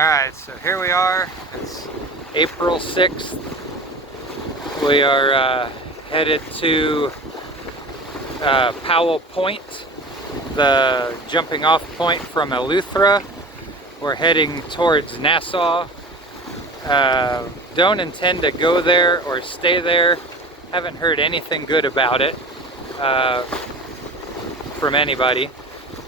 Alright, so here we are. It's April 6th. We are headed to Powell Point, the jumping off point from Eleuthera. We're heading towards Nassau. Don't intend to go there or stay there. Haven't heard anything good about it from anybody.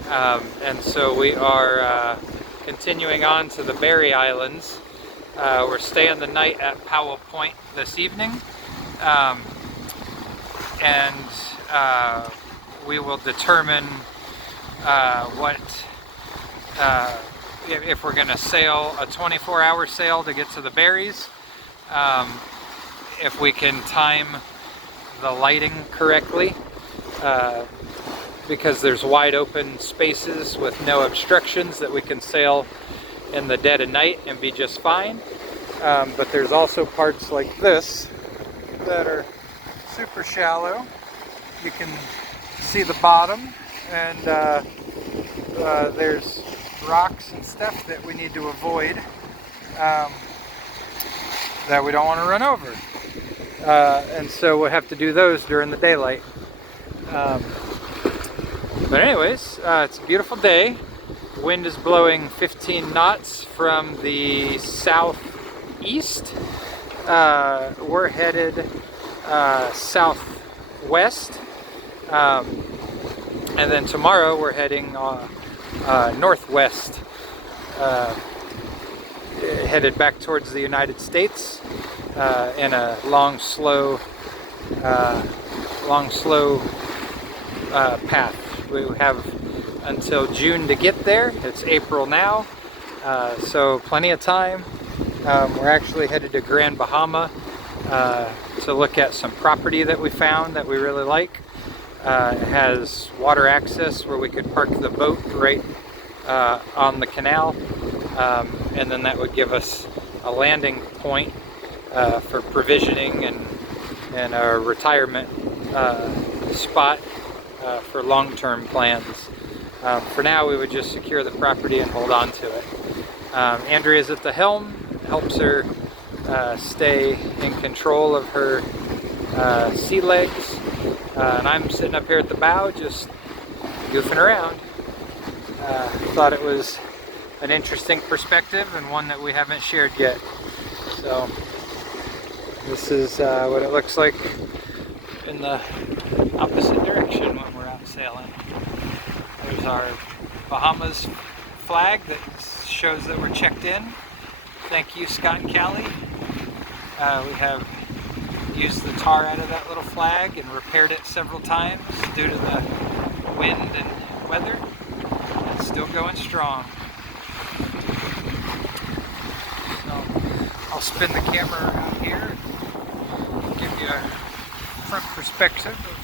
And so we are continuing on to the Berry Islands. We're staying the night at Powell Point this evening. And we will determine if we're going to sail a 24-hour sail to get to the berries, if we can time the lighting correctly, because there's wide open spaces with no obstructions that we can sail in the dead of night and be just fine. But there's also parts like this that are super shallow. You can see the bottom, and there's rocks and stuff that we need to avoid, that we don't want to run over. And so we'll have to do those during the daylight. But anyways, it's a beautiful day. Wind is blowing 15 knots from the southeast. We're headed southwest. And then tomorrow we're heading northwest, headed back towards the United States in a long, slow path. We have until June to get there. It's April now, so plenty of time. We're actually headed to Grand Bahama to look at some property that we found that we really like. It has water access where we could park the boat right on the canal, and then that would give us a landing point for provisioning and a retirement spot for long-term plans. For now, we would just secure the property and hold on to it. Andrea's at the helm, helps her stay in control of her sea legs, and I'm sitting up here at the bow just goofing around. Thought it was an interesting perspective and one that we haven't shared yet. So this is what it looks like in the opposite direction when we're out sailing. There's our Bahamas flag that shows that we're checked in. Thank you, Scott and Callie. We have used the tar out of that little flag and repaired it several times due to the wind and weather. It's still going strong. So I'll spin the camera around here and give you a front perspective of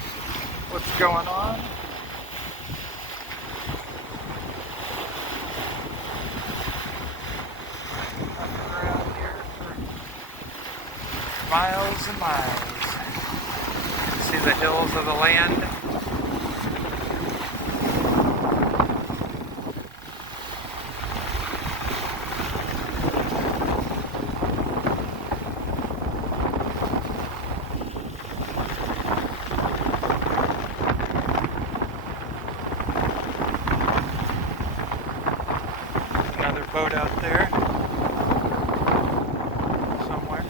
what's going on. Up around here for miles and miles. You can see the hills of the land. Another boat out there somewhere. I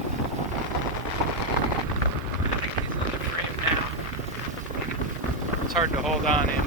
think he's in the frame now. It's hard to hold on in